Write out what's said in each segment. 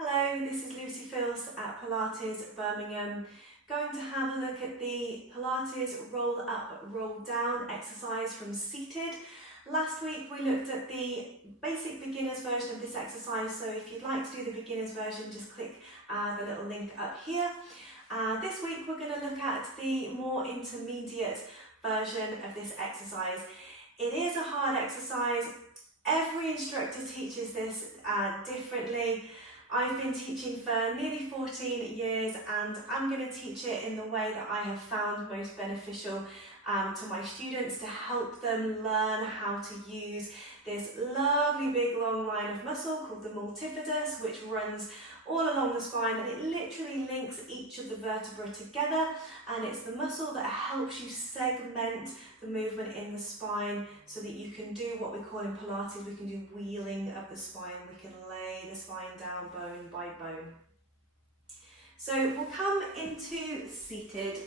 Hello, this is Filce at Pilates Birmingham. Going to have a look at the Pilates Roll Up, Roll Down exercise from seated. Last week we looked at the basic beginner's version of this exercise, so if you'd like to do the beginner's version, just click the little link up here. This week we're going to look at the more intermediate version of this exercise. It is a hard exercise. Every instructor teaches this differently. I've been teaching for nearly 14 years and I'm going to teach it in the way that I have found most beneficial to my students to help them learn how to use this lovely big long line of muscle called the multifidus, which runs all along the spine, and it literally links each of the vertebrae together, and it's the muscle that helps you segment the movement in the spine so that you can do what we call in Pilates, we can do wheeling of the spine, we can lay the spine down bone by bone. So we'll come into seated,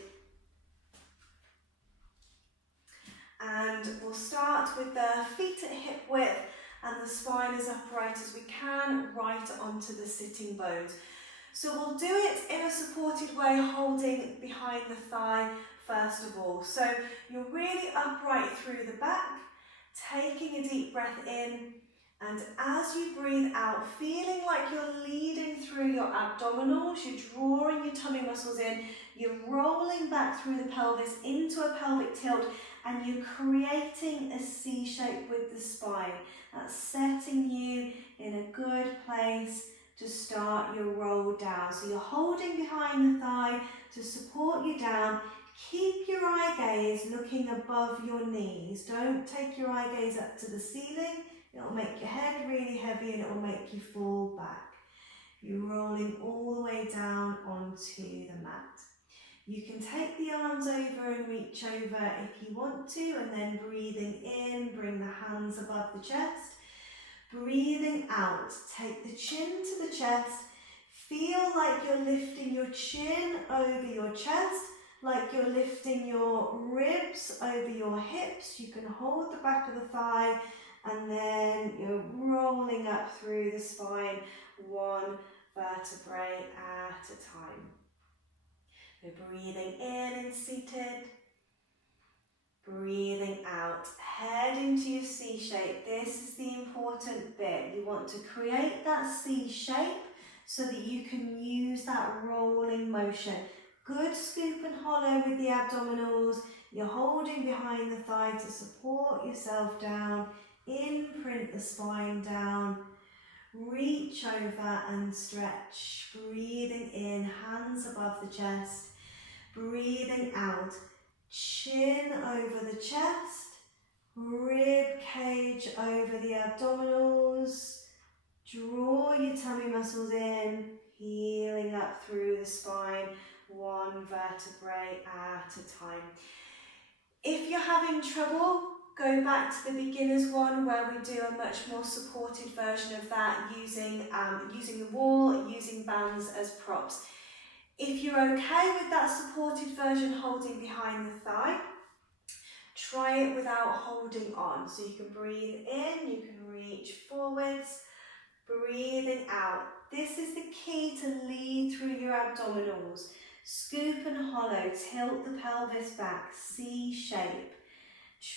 and we'll start with the feet at hip width and the spine as upright as we can, right onto the sitting bones. So we'll do it in a supported way, holding behind the thigh first of all. So you're really upright through the back, taking a deep breath in, and as you breathe out, feeling like you're leading through your abdominals, you're drawing your tummy muscles in, you're rolling back through the pelvis into a pelvic tilt, and you're creating a C shape with the spine. That's setting you in a good place to start your roll down. So you're holding behind the thigh to support you down. Keep your eye gaze looking above your knees. Don't take your eye gaze up to the ceiling. It'll make your head really heavy and it will make you fall back. You're rolling all the way down onto the mat. You can take the arms over and reach over if you want to, and then breathing in, bring the hands above the chest. Breathing out, take the chin to the chest. Feel like you're lifting your chin over your chest, like you're lifting your ribs over your hips. You can hold the back of the thigh, and then you're rolling up through the spine, one vertebrae at a time. We're breathing in seated, breathing out, head into your C shape. This is the important bit. You want to create that C shape so that you can use that rolling motion. Good scoop and hollow with the abdominals. You're holding behind the thigh to support yourself down. Imprint the spine down. Reach over and stretch. Breathing in, hands above the chest. Breathing out, chin over the chest, rib cage over the abdominals. Draw your tummy muscles in, healing up through the spine, one vertebrae at a time. If you're having trouble, go back to the beginner's one where we do a much more supported version of that using the wall, using bands as props. If you're okay with that supported version holding behind the thigh, try it without holding on. So you can breathe in, you can reach forwards, breathing out. This is the key to lead through your abdominals. Scoop and hollow, tilt the pelvis back, C shape.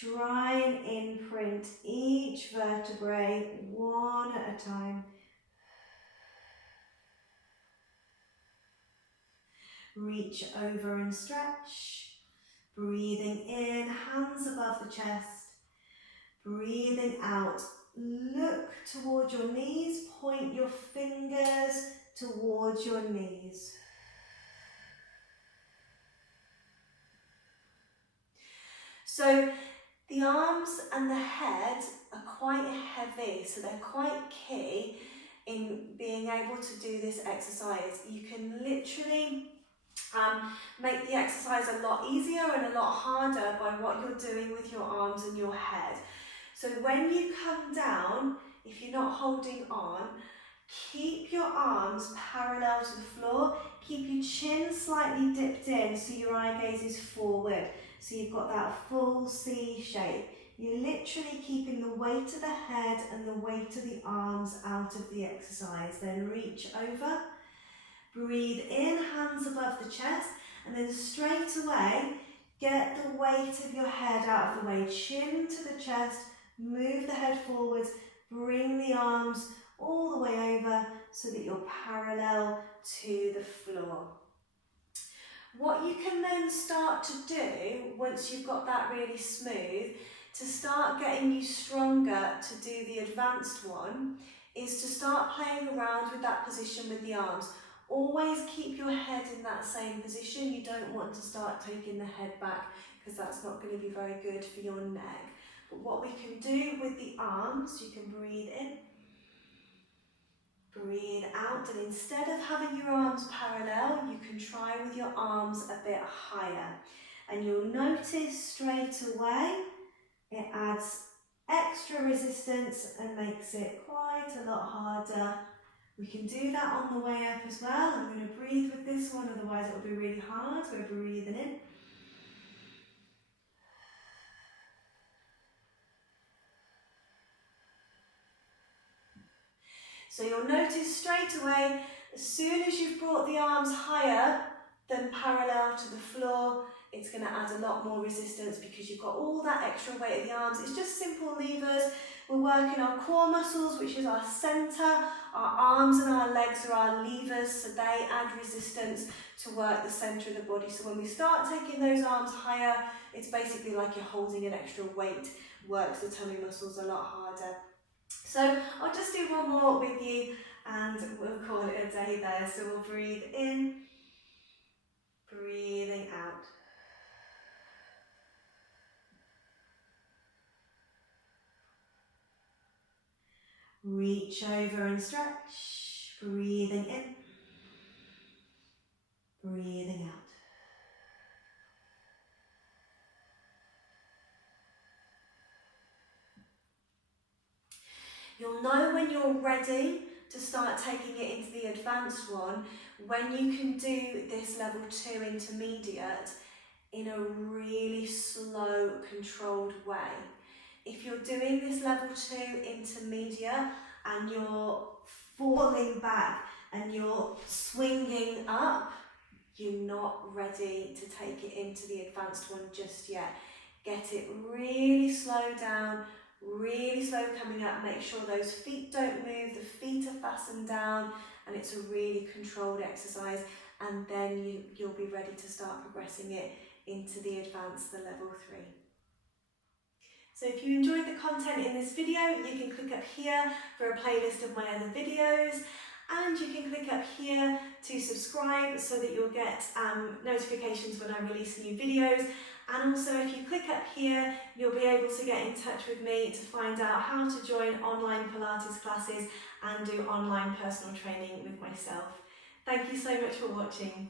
Try and imprint each vertebrae one at a time. Reach over and stretch. Breathing in, hands above the chest. Breathing out, look towards your knees, point your fingers towards your knees. So the arms and the head are quite heavy, so they're quite key in being able to do this exercise. You can literally make the exercise a lot easier and a lot harder by what you're doing with your arms and your head. So when you come down, if you're not holding on, keep your arms parallel to the floor. Keep your chin slightly dipped in so your eye gaze is forward. So you've got that full C shape. You're literally keeping the weight of the head and the weight of the arms out of the exercise. Then reach over, breathe in, hands above the chest, and then straight away, get the weight of your head out of the way. Chin to the chest, move the head forwards, bring the arms all the way over so that you're parallel to the floor. What you can then start to do, once you've got that really smooth, to start getting you stronger to do the advanced one, is to start playing around with that position with the arms. Always keep your head in that same position. You don't want to start taking the head back because that's not going to be very good for your neck. But what we can do with the arms, you can breathe in, breathe out, and instead of having your arms parallel, you can try with your arms a bit higher. And you'll notice straight away, it adds extra resistance and makes it quite a lot harder. We can do that on the way up as well. I'm going to breathe with this one, otherwise it will be really hard. We're breathing in. So you'll notice straight away, as soon as you've brought the arms higher than parallel to the floor, it's going to add a lot more resistance because you've got all that extra weight of the arms. It's just simple levers. We're working our core muscles, which is our centre. Our arms and our legs are our levers, so they add resistance to work the centre of the body. So when we start taking those arms higher, it's basically like you're holding an extra weight. Works the tummy muscles a lot harder. So I'll just do one more with you and we'll call it a day there. So we'll breathe in, breathing out. Reach over and stretch, breathing in, breathing out. You'll know when you're ready to start taking it into the advanced one, when you can do this level 2 intermediate in a really slow, controlled way. If you're doing this level 2 intermediate and you're falling back and you're swinging up, you're not ready to take it into the advanced one just yet. Get it really slow down, really slow coming up. Make sure those feet don't move, the feet are fastened down, and it's a really controlled exercise. And then you'll be ready to start progressing it into the advanced, the level 3. So if you enjoyed the content in this video, you can click up here for a playlist of my other videos, and you can click up here to subscribe so that you'll get notifications when I release new videos. And also if you click up here, you'll be able to get in touch with me to find out how to join online Pilates classes and do online personal training with myself. Thank you so much for watching.